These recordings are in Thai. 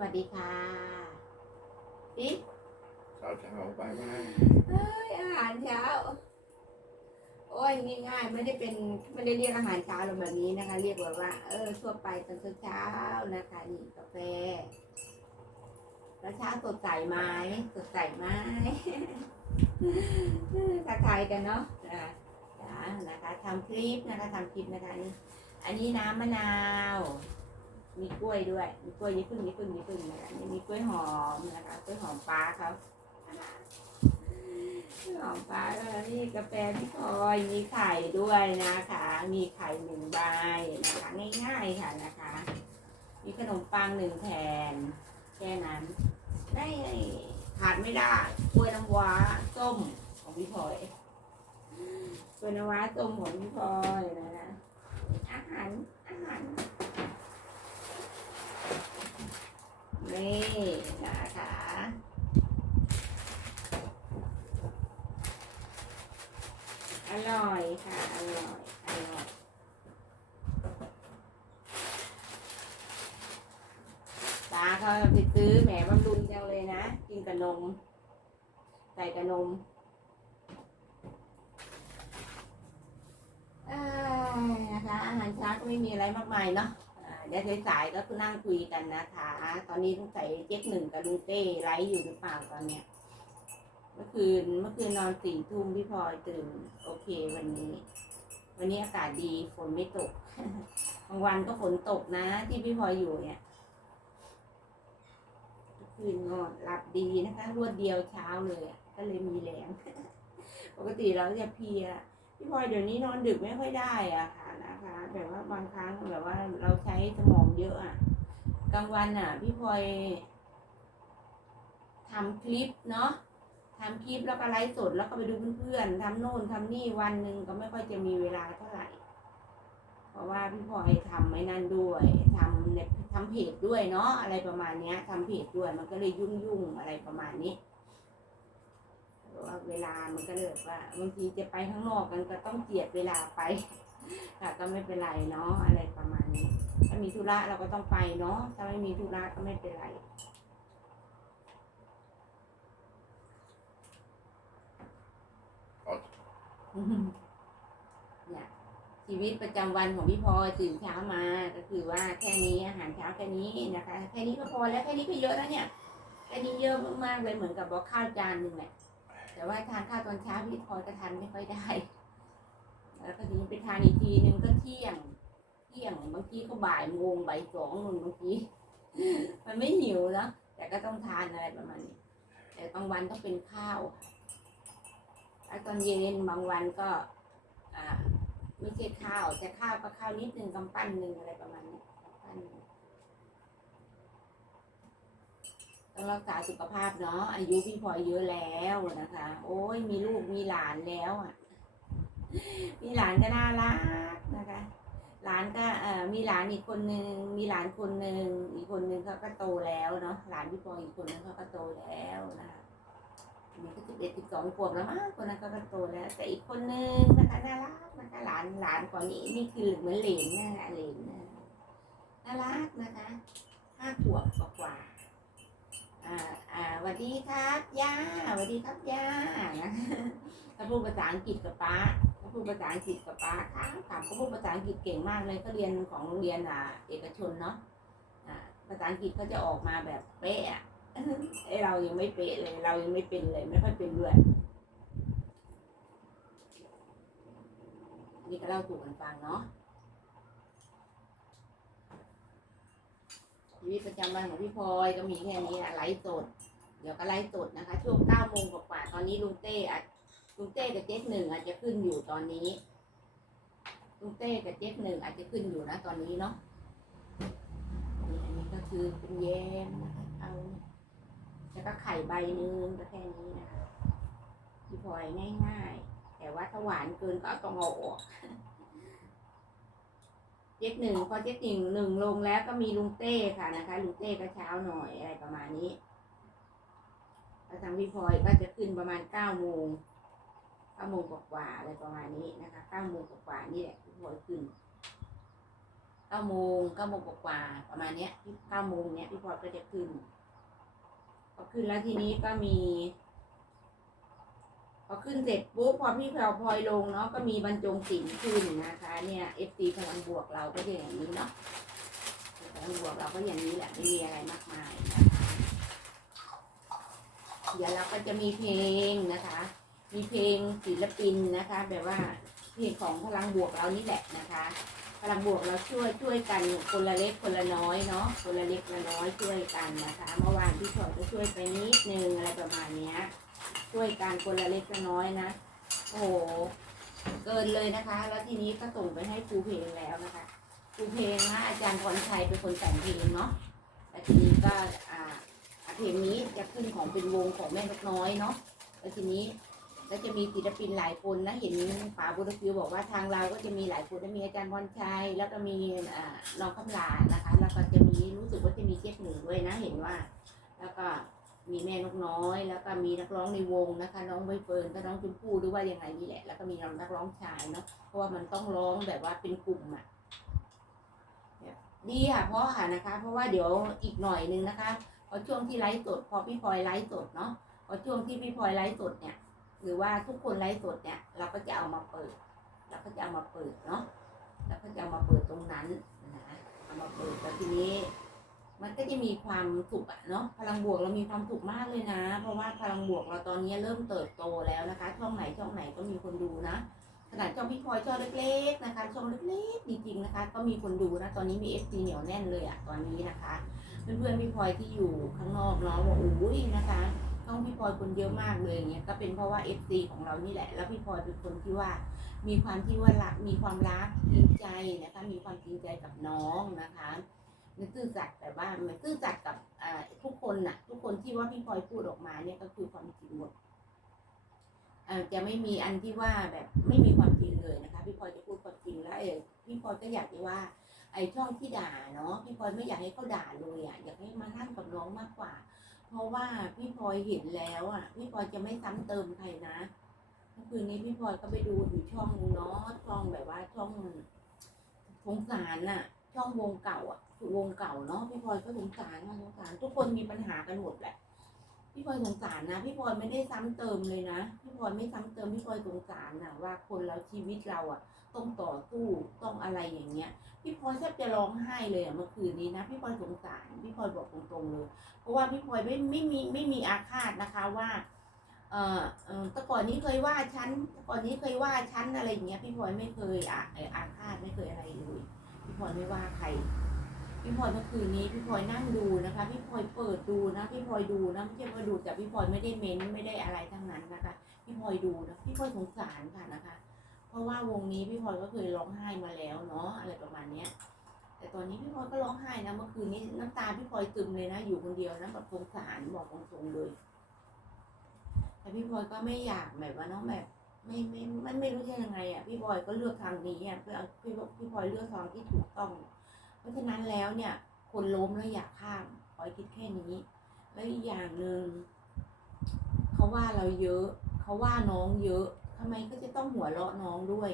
วัสดีค่ะปิ๊กเช้าเช้าๆบายบายเอ้ยอาหารเช้า โอ้ยง่ายๆไม่ได้เป็นไม่ได้เรียกอาหารเช้าหรอกแบบนี้นะคะ เรียกแบบว่า เออทั่วไปตอนเช้าๆนะคะนี่กาแฟแล้วเช้าสดใสไหมสดใสไหมทักทายกันเนาะอ่าจ้านะคะทำคลิปนะคะทำคลิปนะคะนี่อันนี้น้ำมะนาว มีกล้วยด้วย มีกล้วยยี่พึ่งยี่พึ่งยี่พึ่งนะคะนี่มีกล้วยหอมนะคะ กล้วยหอมปลาเขากล้วยหอมปลาแล้วนี่กาแฟพี่พลอยมีไข่ด้วยนะคะ มีไข่หนึ่งใบนะคะ ง่ายๆค่ะนะคะ มีขนมปังหนึ่งแผ่นแค่นั้น ได้ขาดไม่ได้กล้วยน้ำว้าส้มของพี่พลอยกล้วยน้ำว้าส้มของพี่พลอยนะคะอาหารอาหาร นี่นะคะอร่อยค่ะ อร่อย อร่อย ตาเขาไปซื้อแหมบำรุงจังเลยนะ กินกับนม ใส่กับนมอ้ยนะคะอาหารเช้าก็ไม่มีอะไรมากมายเนาะ เดี๋ยวสายๆก็คือนั่งคุยกันนะคะ ตอนนี้ต้องใส่เจ๊กหนึ่งกับลุงเต้ไลฟ์อยู่หรือเปล่าตอนเนี้ย เมื่อคืนเมื่อคืนนอนสี่ทุ่มพี่พลอยตื่นโอเควันนี้ วันนี้อากาศดีฝนไม่ตกบางวันก็ฝนตกนะ ที่พี่พลอยอยู่เนี่ยเมื่อคืนนอนหลับดีนะคะ รวดเดียวเช้าเลยก็เลยมีแรงปกติเราจะเพีย พี่พลอยเดี๋ยวนี้นอนดึกไม่ค่อยได้อะค่ะนะคะแบบว่าบางครั้งแบบว่าเราใช้สมองเยอะอะกลางวันอะพี่พลอยทำคลิปเนาะทำคลิปแล้วก็ไลฟ์สดแล้วก็ไปดูเพื่อนๆทำโน่นทำนี่วันหนึ่งก็ไม่ค่อยจะมีเวลาเท่าไหร่ เพราะว่าพี่พลอยทำไม่นั่นด้วยทำเนี่ยทำเพจด้วยเนาะอะไรประมาณเนี้ยทำเพจด้วยมันก็เลยยุ่งๆอะไรประมาณนี้ เพราะว่าเวลามันก็เลยแบบว่าบางทีจะไปข้างนอกกันก็ต้องเจียดเวลาไปค่ะก็ไม่เป็นไรเนาะอะไรประมาณนี้ ถ้ามีธุระเราก็ต้องไปเนาะถ้าไม่มีธุระก็ไม่เป็นไรเนี่ยชีวิตประจำวันของพี่พลอยตื่นเช้ามาก็คือว่าแค่นี้อาหารเช้าแค่นี้นะคะ แค่นี้ก็พอแล้วแค่นี้ก็เยอะแล้วเนี่ยแค่นี้เยอะมากๆเลยเหมือนกับบอกข้าวจานหนึ่งแหละ แต่ว่าทานข้าวตอนเช้าพี่พอยก็ทานไม่ค่อยได้ แล้วก็ทีไปทานอีกทีนึงก็เที่ยง เที่ยงบางทีก็บ่ายโมงบ่ายสองนู่นบางทีมันไม่หิวนะแต่ก็ต้องทานอะไรประมาณนี้ แต่บางวันก็เป็นข้าวแล้วตอนเย็นบางวันก็อ่าไม่ใช่ข้าวแต่ข้าวก็ข้าวนิดนึงกำปั้นหนึ่งอะไรประมาณนี้กำปั้นหนึ่ง ต้องรักษาสุขภาพเนาะอายุพี่พลอยเยอะแล้วนะคะ โอ้ยมีลูกมีหลานแล้วอะ มีหลานก็น่ารักนะคะ หลานก็เอ่อมีหลานอีกคนนึงมีหลานคนนึงอีกคนนึงเขาก็โตแล้วเนาะหลานพี่พลอยอีกคนนึงเขาก็โตแล้วนะคะอันนี้ก็สิบเอ็ดสิบสองขวบแล้วมั้งคนนั้นก็โตแล้ว แต่อีกคนนึงนะคะน่ารักนะคะหลานหลานก่อนนี้นี่คือเหมือนเหลนนะคะเหลนนะน่ารักนะคะห้าขวบกว่า อ่าอ่าสวัสดีครับย่าสวัสดีครับย่านะถ้าพูดภาษาอังกฤษกับป้าเขาพูดภาษาอังกฤษกับป้าค่ะถามเขาพูดภาษาอังกฤษเก่งมากเลยเขาเรียนของโรงเรียนอ่าเอกชนเนาะอ่าภาษาอังกฤษเขาจะออกมาแบบเป๊ะอะไอเรายังไม่เป๊ะเลย เรายังไม่เป็นเลยไม่ค่อยเป็นด้วยนี่ก็เล่าสู่กันฟังเนาะ ชีวิตประจำวันของพี่พลอยก็มีแค่นี้นะไลฟ์สดเดี๋ยวก็ไลฟ์สดนะคะ ช่วงเก้าโมงกว่าๆตอนนี้ลุงเต้อาจลุงเต้กับเจ๊หนึ่งอาจจะขึ้นอยู่ตอนนี้ลุงเต้กับเจ๊หนึ่งอาจจะขึ้นอยู่นะตอนนี้เนาะนี่อันนี้ก็คือเป็นแยมนะคะเอาแล้วก็ไข่ใบหนึ่งก็แค่นี้นะคะพี่พลอยง่าย ๆ แต่ว่าถ้าหวานเกินก็ต้องเอาออก เจ๊กหนึ่งพอเจ๊กหนึ่งหนึ่งลงแล้วก็มีลุงเต้ค่ะนะคะลุงเต้ก็เช้าหน่อยอะไรประมาณนี้แล้วทางพี่พลอยก็จะขึ้นประมาณเก้าโมงเก้าโมงกว่าๆอะไรประมาณนี้นะคะเก้าโมงกว่าๆนี่แหละพี่พลอยขึ้นเก้าโมงเก้าโมงกว่าๆประมาณเนี้ยที่เก้าโมงเนี้ยพี่พลอยก็จะขึ้นพอขึ้นแล้วทีนี้ก็มี พอขึ้นเสร็จปุ๊บพอพี่แพรวพลอยลงเนาะก็มีบรรจงศิลป์ขึ้นนะคะ เนี่ยเอฟซีพลังบวกเราก็จะอย่างนี้เนาะพลังบวกเราก็อย่างนี้แหละไม่มีอะไรมากมายนะคะเดี๋ยวเราก็จะมีเพลงนะคะ มีเพลงศิลปินนะคะ แบบว่าเพลงของพลังบวกเรานี่แหละนะคะ พลังบวกเราช่วยช่วยกันคนละเล็กคนละน้อยเนาะคนละเล็กละน้อยช่วยกันนะคะ เมื่อวานพี่ชอยก็ช่วยไปนิดนึงอะไรประมาณเนี้ย ช่วยกันคนละเล็กละน้อยนะ โอ้โห เกินเลยนะคะ แล้วทีนี้ก็ส่งไปให้ครูเพลงแล้วนะคะครูเพลงนะอาจารย์พรชัยเป็นคนแต่งเพลงเนาะแล้วทีนี้ก็อ่าเพลงนี้จะขึ้นของเป็นวงของแม่นกน้อยเนาะแล้วทีนี้แล้วจะมีศิลปินหลายคนนะเห็นป๋าบุรฟิวบอกว่าทางเราก็จะมีหลายคนนะมีอาจารย์พรชัย แล้วก็มีอ่าน้องคำลานะคะ แล้วก็จะมีรู้สึกว่าจะมีเจ๊หนึ่งด้วยนะเห็นว่า แล้วก็ มีแม่นกน้อย แล้วก็มีนักร้องในวงนะคะ น้องใบเฟิร์นก็น้องชมพู่หรือว่ายังไงนี่แหละ แล้วก็มีนักร้องชายเนาะเพราะว่ามันต้องร้องแบบว่าเป็นกลุ่มอะแบบดีค่ะเพราะค่ะนะคะ เพราะว่าเดี๋ยวอีกหน่อยนึงนะคะพอช่วงที่ไลฟ์สดพอพี่พลอยไลฟ์สดเนาะพอช่วงที่พี่พลอยไลฟ์สดเนี่ย หรือว่าทุกคนไลฟ์สดเนี่ย เราก็จะเอามาเปิดเราก็จะเอามาเปิดเนาะแล้วก็จะเอามาเปิดตรงนั้นนะเอามาเปิดแต่ทีนี้ มันก็จะมีความสุขอะเนาะพลังบวกเรามีความสุขมากเลยนะ เพราะว่าพลังบวกเราตอนนี้เริ่มเติบโตแล้วนะคะ ช่องไหนช่องไหนก็มีคนดูนะขนาดช่องพี่พลอยช่องเล็กๆนะคะช่องเล็กๆจริงๆนะคะ ก็มีคนดูนะตอนนี้มีเอฟซีเหนียวแน่นเลยอะตอนนี้นะคะ เพื่อนๆพี่พลอยที่อยู่ข้างนอกเนาะบอกอุ้ยนะคะช่องพี่พลอยคนเยอะมากเลยอย่างเงี้ยก็เป็นเพราะว่าเอฟซีของเรานี่แหละ แล้วพี่พลอยเป็นคนที่ว่า มีความที่ว่ารักมีความรักจริงใจนะคะมีความจริงใจกับน้องนะคะ มันซื่อสัตย์แต่ว่ามันซื่อสัตย์กับทุกคนน่ะ ทุกคนที่ว่าพี่พลอยพูดออกมาเนี่ยก็คือความจริงหมดอ่าจะไม่มีอันที่ว่าแบบไม่มีความจริงเลยนะคะ พี่พลอยจะพูดความจริงแล้วเออพี่พลอยก็อยากจะว่า ไอ้ช่องที่ด่าเนาะพี่พลอยไม่อยากให้เขาด่าเลยอะอยากให้มานั่งกับน้องมากกว่า เพราะว่าพี่พลอยเห็นแล้วอะ พี่พลอยจะไม่ซ้ำเติมใครนะเมื่อคืนนี้พี่พลอยก็ไปดูอยู่ช่องนึงเนาะช่องแบบว่าช่องสงสารน่ะ ช่องวงเก่าอะคือวงเก่าเนาะพี่พลอยก็สงสารมาสงสารทุกคนมีปัญหากันหมดแหละ พี่พลอยสงสารนะ พี่พลอยไม่ได้ซ้ำเติมเลยนะ พี่พลอยไม่ซ้ำเติมพี่พลอยสงสารนะว่าคนเราชีวิตเราอะ ต้องต่อสู้ต้องอะไรอย่างเงี้ย พี่พลอยแทบจะร้องไห้เลยอะเมื่อคืนนี้นะพี่พลอยสงสารพี่พลอยบอกตรงๆเลย เพราะว่าพี่พลอยไม่ไม่มีไม่มีอาฆาตนะคะว่าเอ่อเอ่อแต่ก่อนนี้เคยว่าฉันแต่ก่อนนี้เคยว่าฉันอะไรอย่างเงี้ย พี่พลอยไม่เคยอาอาฆาตไม่เคยอะไรเลย พี่พลอยไม่ว่าใคร พี่พลอยเมื่อคืนนี้พี่พลอยนั่งดูนะคะ พี่พลอยเปิดดูนะ พี่พลอยดูนะไม่ใช่ว่าดูแต่พี่พลอยไม่ได้เม้นไม่ได้อะไรทั้งนั้นนะคะ พี่พลอยดูนะพี่พลอยสงสารค่ะนะคะ เพราะว่าวงนี้พี่พลอยก็เคยร้องไห้มาแล้วเนาะอะไรประมาณเนี้ยแต่ตอนนี้พี่พลอยก็ร้องไห้นะเมื่อคืนนี้น้ำตาพี่พลอยซึมเลยนะอยู่คนเดียวนะแบบสงสารบอกตรงๆเลย แต่พี่พลอยก็ไม่อยากแบบว่าน้องแบบ ไม่ไม่ไมันไม่รู้จะยังไงอะพี่พลอยก็เลือกทางนี้อะเพื่อพี่พี่พลอยเลือกทางที่ถูกต้อง เพราะฉะนั้นแล้วเนี่ย คนล้มแล้วอยากข้ามพอยคิดแค่นี้ แล้วอีกอย่างหนึ่งเขาว่าเราเยอะเขาว่าน้องเยอะทำไมก็จะต้องหัวเราะน้องด้วย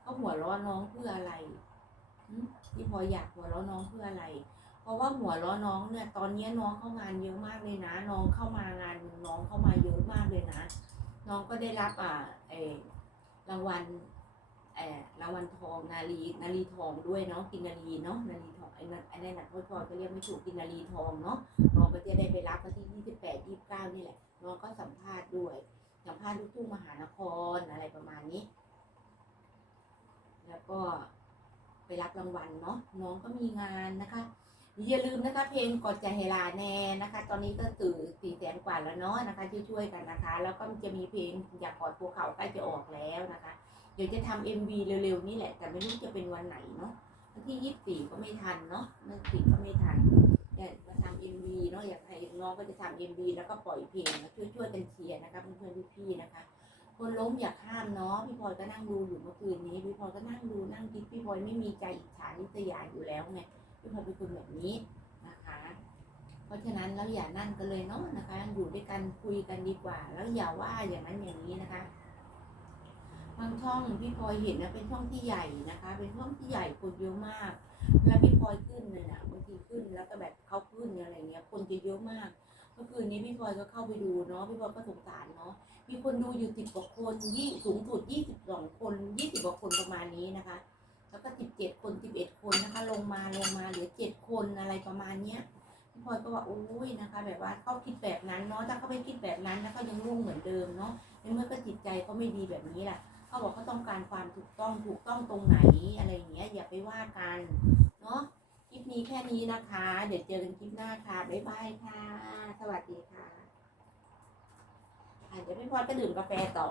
เขาหัวเราะน้องเพื่ออะไรพี่พออยากหัวเราะน้องเพื่ออะไร เพราะว่าหัวเราะน้องเนี่ย ตอนนี้น้องเข้างานเยอะมากเลยนะ น้องเข้ามางานน้องเข้ามาเยอะมากเลยนะ น้องก็ได้รับอ่าเอรางวัลเอรางวัลทองนาลีนาลีทองด้วยเนาะกินนาลีเนาะนาลีทองไอ้นั่นไอ้นั่นนะพ่อพ่อก็เรียกไม่ถูกกินนาลีทองเนาะน้องก็จะได้ไปรับวันที่ยี่สิบแปดยี่สิบเก้านี่แหละน้องก็สัมภาษณ์ด้วยสัมภาษณ์ลูกทุ่งมหานครอะไรประมาณนี้ แล้วก็ไปรับรางวัลเนาะน้องก็มีงานนะคะ อย่าลืมนะคะเพลงกอดใจเฮลาแน่นะคะ ตอนนี้ก็ตื่สี่แสนกว่าแล้วเนาะนะคะที่ช่วยกันนะคะ แล้วก็จะมีเพลงอยากกอดภูเขาใกล้จะออกแล้วนะคะ เดี๋ยวจะทำเอ็มวีเร็วๆนี่แหละ แต่ไม่รู้จะเป็นวันไหนเนาะวันที่ยี่สิบสี่ก็ไม่ทันเนาะวันที่ก็ไม่ทันอยากจะทำเอ็มวีเนาะอยากให้น้องก็จะทำเอ็มวีแล้วก็ปล่อยเพลงนะช่วยๆกันเชียร์นะคะเพื่อนๆพี่ๆนะคะ คนล้มอย่าข้ามเนาะพี่พลอยก็นั่งดูอยู่เมื่อคืนนี้พี่พลอยก็นั่งดูนั่งคิดพี่พลอยไม่มีใจอิจฉานิสยาอยู่แล้วไง พี่พลอยเป็นคนแบบนี้นะคะ เพราะฉะนั้นแล้วอย่านั่นกันเลยเนาะนะคะ อยู่ด้วยกันคุยกันดีกว่า แล้วอย่าว่าอย่างนั้นอย่างนี้นะคะบางช่องพี่พลอยเห็นนะเป็นช่องที่ใหญ่นะคะ เป็นช่องที่ใหญ่คนเยอะมาก แล้วพี่พลอยขึ้นเลยนะบางทีขึ้นแล้วก็แบบเขาขึ้นอะไรเงี้ย คนจะเยอะมากเมื่อคืนนี้พี่พลอยก็เข้าไปดูเนาะพี่พลอยก็สงสารเนาะมีคนดูอยู่สิบกว่าคนยี่สูงสุดยี่สิบสองคนยี่สิบกว่าคนประมาณนี้นะคะ แล้วก็สิบเจ็ดคนสิบเอ็ดคนนะคะ ลงมาลงมาเหลือเจ็ดคนอะไรประมาณเนี้ยพี่พลอยก็ว่าโอ้ยนะคะ แบบว่าเขาคิดแบบนั้นเนาะถ้าเขาไม่คิดแบบนั้นนะเขายังรุ่งเหมือนเดิมเนาะในเมื่อก็จิตใจเขาไม่ดีแบบนี้แหละเขาบอกเขาต้องการความถูกต้องถูกต้องตรงไหนอะไรอย่างเงี้ยอย่าไปว่ากันเนาะคลิปนี้แค่นี้นะคะ เดี๋ยวเจอกันคลิปหน้าค่ะบ๊ายบายค่ะ สวัสดีค่ะอะเดี๋ยวพี่พลอยก็ดื่มกาแฟต่อ